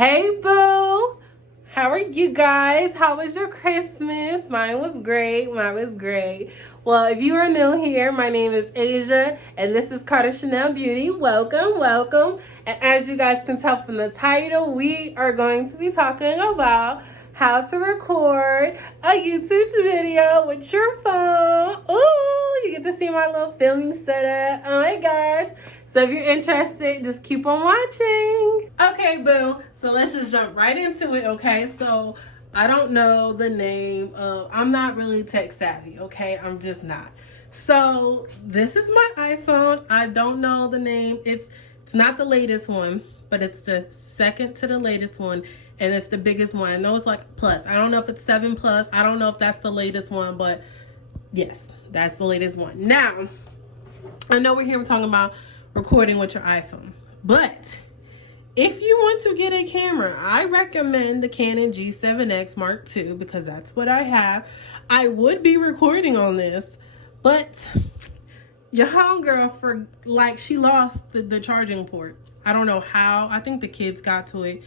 Hey boo, how are you guys? How was your Christmas? Mine was great. Well, if you are new here, my name is Asia and this is KarterChanelBeauty. Welcome. And as you guys can tell from the title, we are going to be talking about how to record a YouTube video with your phone. Ooh, you get to see my little filming setup. Oh my gosh. So if you're interested, just keep on watching. Okay, boo. So let's just jump right into it, okay? So I don't know the name of, I'm not really tech savvy, okay? I'm just not. So this is my iPhone. I don't know the name. It's not the latest one, but it's the second to the latest one. And it's the biggest one. I know it's like plus. I don't know if it's 7 Plus. I don't know if that's the latest one, but yes, that's the latest one. Now, I know we're talking about recording with your iPhone, but if you want to get a camera, I recommend the Canon G7X Mark II because that's what I have. I would be recording on this, but your homegirl she lost the charging port. I don't know how. I think the kids got to it.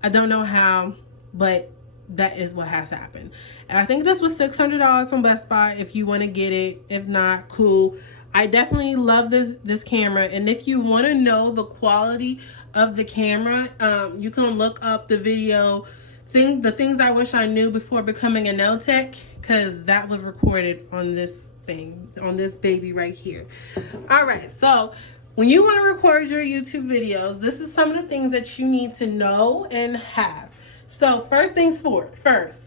I don't know how, but that is what has happened. And I think this was $600 from Best Buy if you want to get it. If not, cool. I definitely love this camera, and if you want to know the quality of the camera, you can look up the video the things I wish I knew before becoming a nail tech, because that was recorded on this baby right here. All right, so when you want to record your YouTube videos, this is some of the things that you need to know and have. So first things first,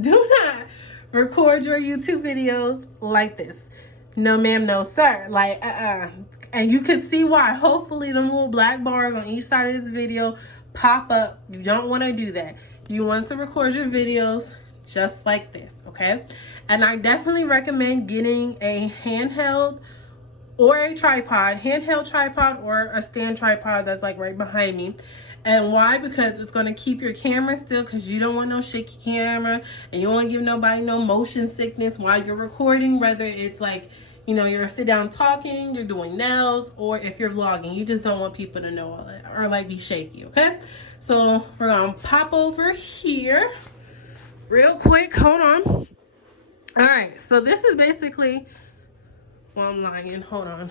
do not record your YouTube videos like this. No ma'am, no sir. And you can see why. Hopefully the little black bars on each side of this video pop up. You don't want to do that. You want to record your videos just like this, okay? And I definitely recommend getting a handheld or a tripod, handheld tripod or a stand tripod that's like right behind me. And why? Because it's going to keep your camera still, because you don't want no shaky camera, and you don't want to give nobody no motion sickness while you're recording, whether it's like, you know, you're sit down talking, you're doing nails, or if you're vlogging. You just don't want people to know all that or like be shaky, okay? So we're going to pop over here real quick. Hold on. All right, so this is basically, well, I'm lying. Hold on.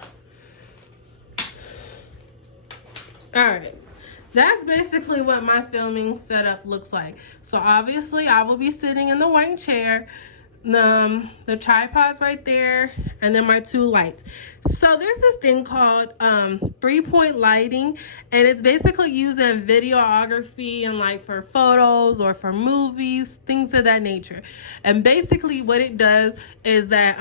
All right. That's basically what my filming setup looks like. So obviously I will be sitting in the white chair, the tripod's right there, and then my 2 lights. So there's this thing called 3-point lighting, and it's basically used in videography and like for photos or for movies, things of that nature. And basically what it does is that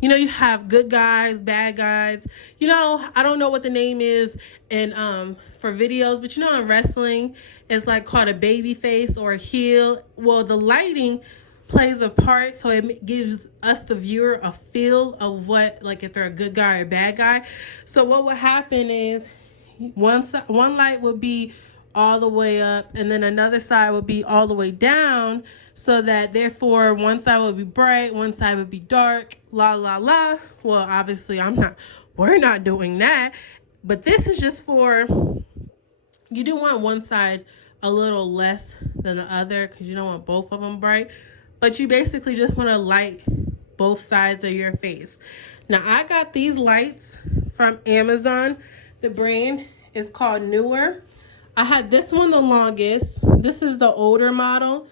you know, you have good guys, bad guys, you know, I don't know what the name is and for videos, but you know, in wrestling it's like called a baby face or a heel. Well, the lighting plays a part, so it gives us, the viewer, a feel of what, like, if they're a good guy or bad guy. So what would happen is one light would be all the way up, and then another side would be all the way down, so that therefore one side would be bright, one side would be dark, la la la. Well, obviously we're not doing that, but this is just for, you do want one side a little less than the other because you don't want both of them bright. But you basically just want to light both sides of your face. Now, I got these lights from Amazon. The brand is called Newer. I had this one the longest. This is the older model.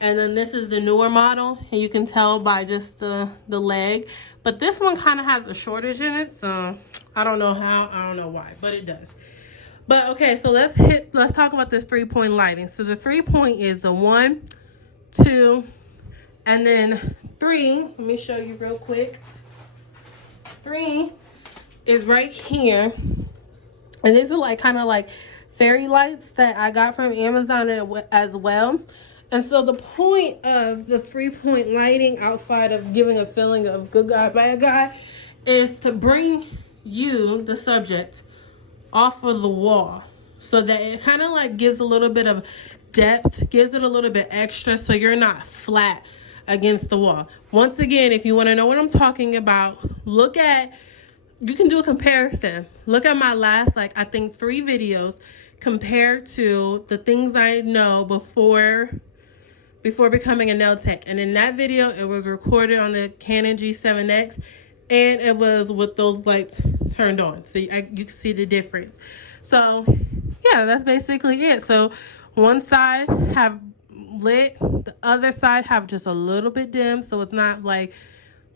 And then this is the newer model. And you can tell by just the leg. But this one kind of has a shortage in it. So I don't know how. I don't know why. But it does. But okay, so let's talk about this 3-point lighting. So the 3-point is the 1, 2, and then 3, let me show you real quick. 3 is right here. And these are like kind of like fairy lights that I got from Amazon as well. And so the point of the 3-point lighting, outside of giving a feeling of good guy, bad guy, is to bring you, the subject, off of the wall. So that it kind of like gives a little bit of depth, gives it a little bit extra, so you're not flat against the wall. Once again, if you want to know what I'm talking about, you can do a comparison. Look at my last, I think 3 videos compared to the things I know before becoming a nail tech. And in that video, it was recorded on the Canon G7X, and it was with those lights turned on, so you can see the difference. So yeah, that's basically it. So one side have lit, the other side have just a little bit dim, so it's not like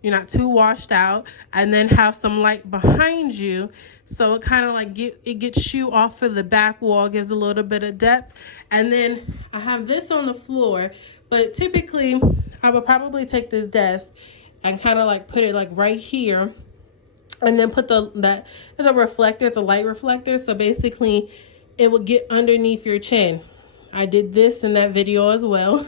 you're not too washed out, and then have some light behind you, so it kind of like gets you off of the back wall, gives a little bit of depth. And then I have this on the floor, but typically I would probably take this desk and kind of like put it like right here, and then put that as a reflector, it's a light reflector, so basically it would get underneath your chin. I did this in that video as well.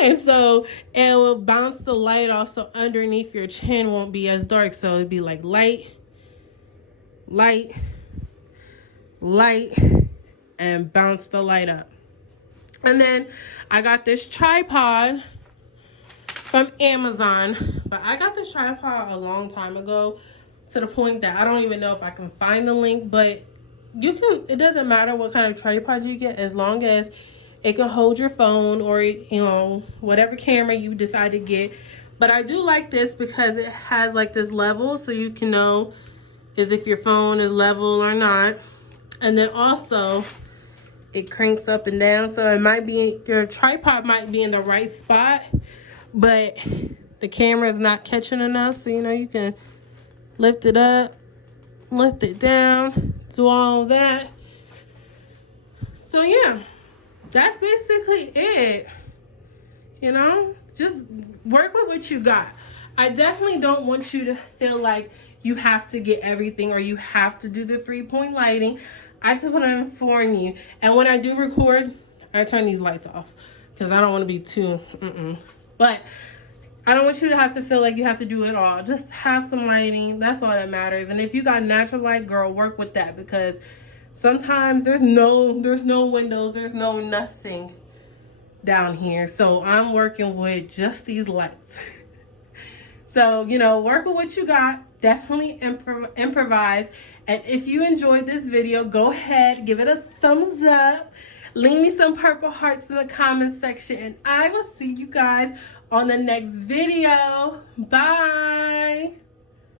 And so it will bounce the light off, so underneath your chin won't be as dark. So it'd be like light, light, light, and bounce the light up. And then I got this tripod from Amazon. But I got this tripod a long time ago, to the point that I don't even know if I can find the link. But it doesn't matter what kind of tripod you get, as long as it can hold your phone or, you know, whatever camera you decide to get. But I do like this because it has like this level, so you can know is if your phone is level or not. And then also it cranks up and down, so it might be, your tripod might be in the right spot, but the camera is not catching enough. So, you know, you can lift it up, lift it down, do all of that. So yeah, that's basically it. You know, just work with what you got. I definitely don't want you to feel like you have to get everything or you have to do the 3-point lighting. I just want to inform you. And when I do record, I turn these lights off because I don't want to be too But I don't want you to have to feel like you have to do it all. Just have some lighting. That's all that matters. And if you got natural light, girl, work with that, because sometimes there's no windows, there's no nothing down here. So I'm working with just these lights. So, you know, work with what you got. Definitely improvise. And if you enjoyed this video, go ahead, give it a thumbs up. Leave me some purple hearts in the comment section, and I will see you guys on the next video. Bye.